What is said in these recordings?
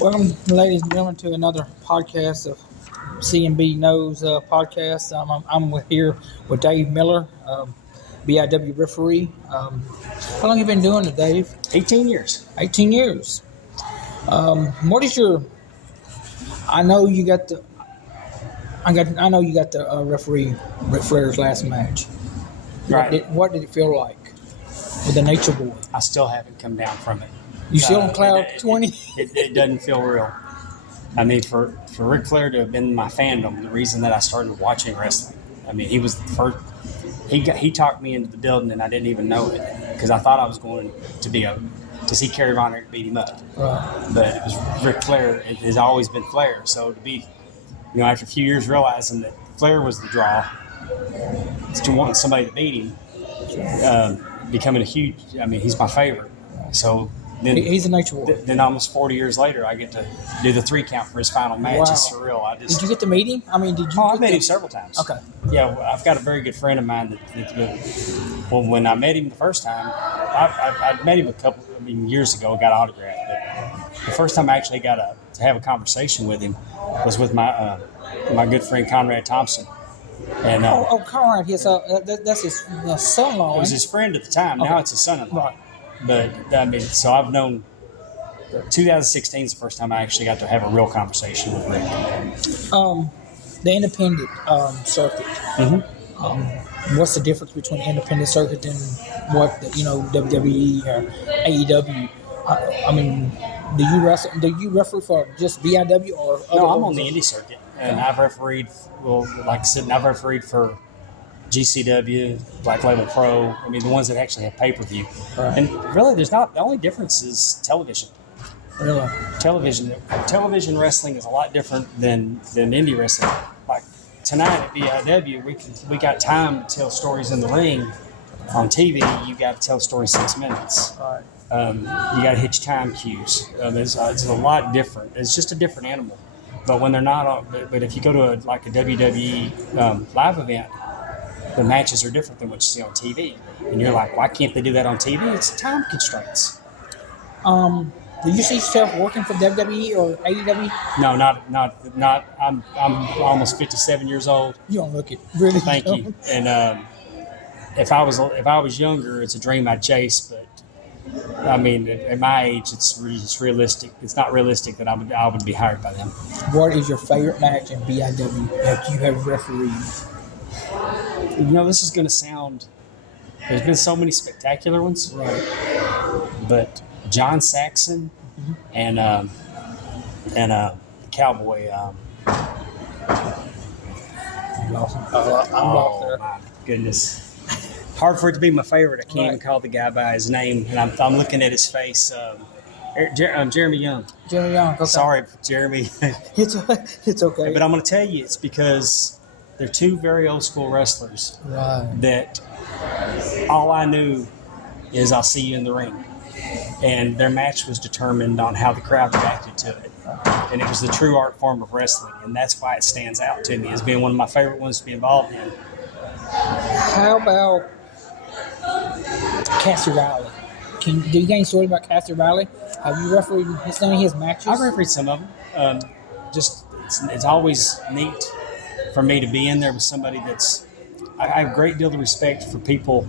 Welcome, ladies and gentlemen, to another podcast of CMB Knows podcast. Here with Dave Miller, BIW referee. How long have you been doing it, Dave? 18 years. 18 years. What is your? I know you got the. I know you got the referee Ric Flair's last match. Right. What did it feel like with the Nature Boy? I still haven't come down from it. You still on cloud 20? It doesn't feel real. I mean, for Ric Flair to have been my fandom, the reason that I started watching wrestling. I mean, he was the first. He talked me into the building, and I didn't even know it because I thought I was going to see Kerry Von Erich beat him up. Right. But it was Ric Flair. It has always been Flair. So to be, after a few years realizing that Flair was the draw, to wanting somebody to beat him, becoming a huge. I mean, he's my favorite. So. Then, he's a Nature Boy. Then almost 40 years later, I get to do the 3 count for his final match. Wow. It's surreal. Did you get to meet him? I mean, did you? I've met him several times. Okay. Yeah, I've got a very good friend of mine well, when I met him the first time, I'd met him years ago, got autographed. But the first time I actually got to have a conversation with him was with my good friend Conrad Thompson. And Conrad, yes, that's his son-in-law. It was his friend at the time. Okay. Now it's his son-in-law. Right. But, I mean, so I've known 2016 is the first time I actually got to have a real conversation with Rick. The independent circuit. Mm-hmm. What's the difference between independent circuit and what, WWE or AEW? I mean, do you referee for just BIW or other? No, I'm on the indie circuit. And I've refereed, like I said, I've refereed for GCW, Black Label Pro. I mean, the ones that actually have pay-per-view. Right. And really, the only difference is television. Really? Television wrestling is a lot different than indie wrestling. Like tonight at BIW, we got time to tell stories in the ring. On TV, you got to tell a story in 6 minutes. Right. You got to hit your time cues. It's a lot different. It's just a different animal. But when they're not, but if you go to a WWE live event, the matches are different than what you see on TV. And you're like, why can't they do that on TV? It's time constraints. Do you see yourself working for WWE or AEW? No, not. I'm almost 57 years old. You don't look it. Really? Thank you. And if I was younger, it's a dream I'd chase. But I mean, at my age, it's realistic. It's not realistic that I would be hired by them. What is your favorite match in BIW that you have refereed? This is going to sound. There's been so many spectacular ones, right? But John Saxon and Cowboy. I'm lost there. My goodness. Hard for it to be my favorite. I can't even call the guy by his name, and I'm looking at his face. Jeremy Young. Jeremy Young. Okay. Sorry, Jeremy. It's okay. But I'm going to tell you, it's because they're 2 very old school wrestlers. Right. That all I knew is I'll see you in the ring. And their match was determined on how the crowd reacted to it. And it was the true art form of wrestling. And that's why it stands out to me as being one of my favorite ones to be involved in. How about Cassie Riley? Do you got any story about Cassie Riley? Have you refereed some of his matches? I've refereed some of them. It's always neat for me to be in there with somebody that's. I have a great deal of respect for people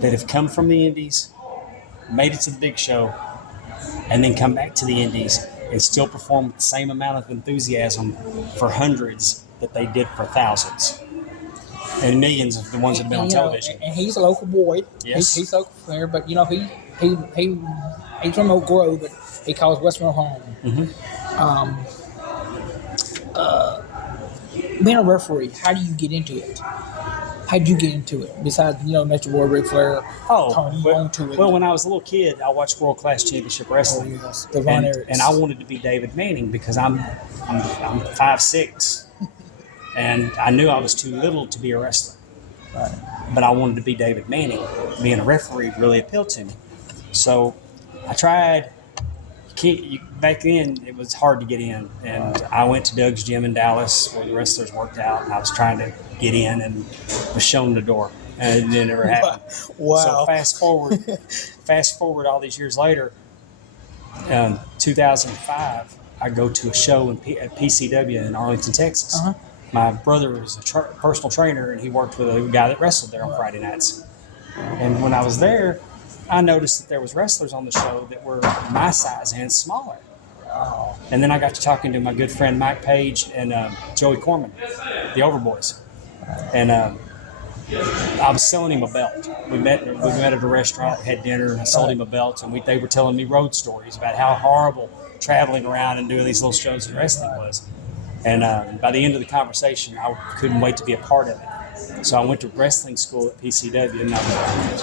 that have come from the indies, made it to the big show, and then come back to the indies and still perform with the same amount of enthusiasm for hundreds that they did for thousands. And millions of the ones that have been on television. And he's a local boy. Yes. He's local there, but he's from Oak Grove, but he calls Westmore home. Mm-hmm. Being a referee, how do you get into it? How did you get into it? Besides, Nature Boy, Ric Flair, turning you on to it. Well, when I was a little kid, I watched World Class Championship Wrestling. Oh, yes. The Von Erichs. And I wanted to be David Manning because I'm 5'6", and I knew I was too little to be a wrestler. Right. But I wanted to be David Manning. Being a referee really appealed to me. So I tried. Back then, it was hard to get in. And I went to Doug's Gym in Dallas where the wrestlers worked out, and I was trying to get in and was shown the door. And it never happened. Wow. So fast forward all these years later, 2005, I go to a show at PCW in Arlington, Texas. Uh-huh. My brother was a personal trainer, and he worked with a guy that wrestled there on Friday nights. And when I was there, I noticed that there was wrestlers on the show that were my size and smaller. Oh, And then I got to talking to my good friend Mike Page and Joey Corman, the Overboys. And I was selling him a belt. We met at a restaurant, had dinner, and I sold him a belt, and they were telling me road stories about how horrible traveling around and doing these little shows in wrestling was. And by the end of the conversation, I couldn't wait to be a part of it. So I went to wrestling school at PCW, and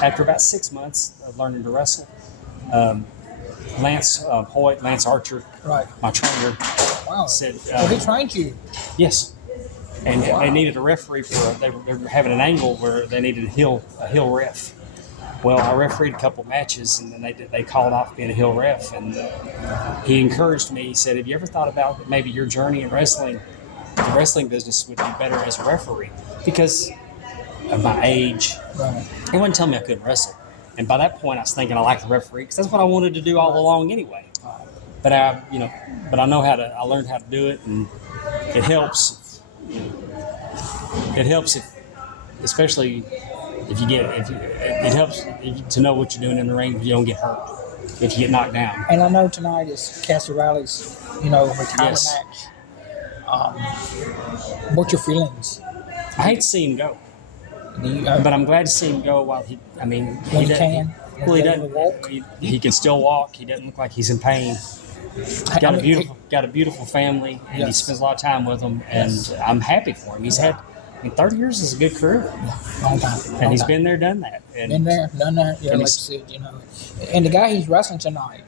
after about 6 months of learning to wrestle, Lance Hoyt, Lance Archer, right. my trainer, Wow. said, So he trained you. yes. And Wow. they needed a referee they were having an angle where they needed a heel ref. Well, I refereed a couple matches, and then they called off being a heel ref. And he encouraged me. He said, "Have you ever thought about maybe your journey in wrestling? The wrestling business would be better as a referee because of my age." Right. He wouldn't tell me I couldn't wrestle. And by that point, I was thinking I liked the referee because that's what I wanted to do all along anyway. But I know I learned how to do it, and it helps. It helps especially if it helps to know what you're doing in the ring if you don't get hurt, if you get knocked down. And I know tonight is Cassie Riley's, retirement Yes. match. What's your feelings? I hate to see him go, Do you, but I'm glad to see him go while he when he doesn't- can. Well, he Is he doesn't able to walk? He can still walk. He doesn't look like he's in pain. Got a beautiful family, and he Yes. spends a lot of time with them. And I'm happy for him. He's had 30 years is a good career, Long time. and he's been there, done that. And Been there, done that. Yeah, and like you said, And the guy he's wrestling tonight,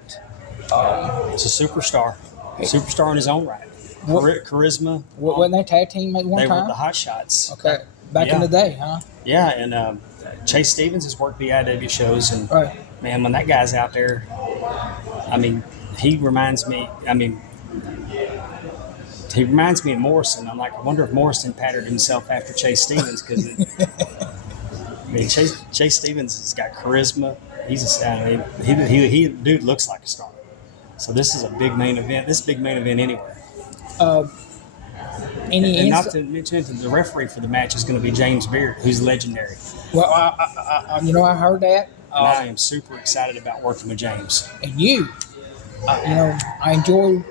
he's a superstar in his own right. What- Charisma. wasn't they tag team at one They were time? the Hot Shots. Okay, back in Yeah. the day, huh? Yeah, and Chase Stevens has worked BIW shows, and Right. man, when that guy's out there, I mean, he reminds me. He reminds me of Morrison. I'm like, I wonder if Morrison patterned himself after Chase Stevens because, Chase Stevens has got charisma. He dude looks like a star. So this is a big main event. This is a big main event anywhere. Any And not insight? to mention the referee for the match is going to be James Beard, who's legendary. Well, I heard that. And I am super excited about working with James. And you, I enjoy,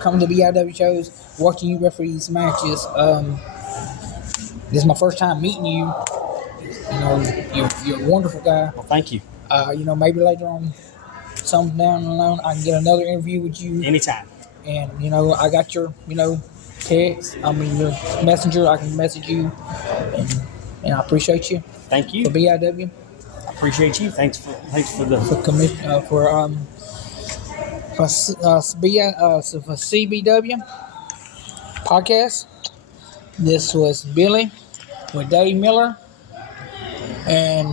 coming to BIW shows, watching you referee these matches. This is my first time meeting you. You're a wonderful guy. Well, thank you. Maybe later on, some down the line, I can get another interview with you. Anytime. And, I got your, text. Your messenger. I can message you. And I appreciate you Thank you. for BIW. I appreciate you. Thanks for the For commission for CBW podcast. This was Billy with Dave Miller, and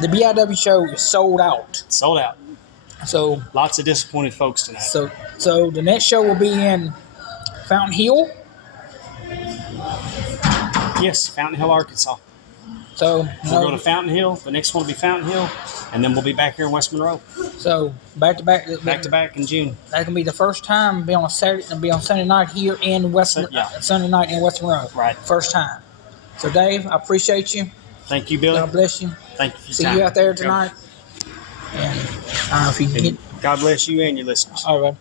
the BIW show is sold out. sold out. So Lots of disappointed folks tonight. so the next show will be in Fountain Hill. Yes, Fountain Hill, Arkansas. So We'll go to Fountain Hill. The next one will be Fountain Hill, and then we'll be back here in West Monroe, so back to back. back to back in June. That can be the first time be on a Saturday and be on Sunday night here in West. Yeah. Sunday night in West Monroe. Right. First time. So Dave, I appreciate you. Thank you, Billy. God bless you. Thank you for your See time. you out there tonight. And if you can And get God bless you and your listeners. all right.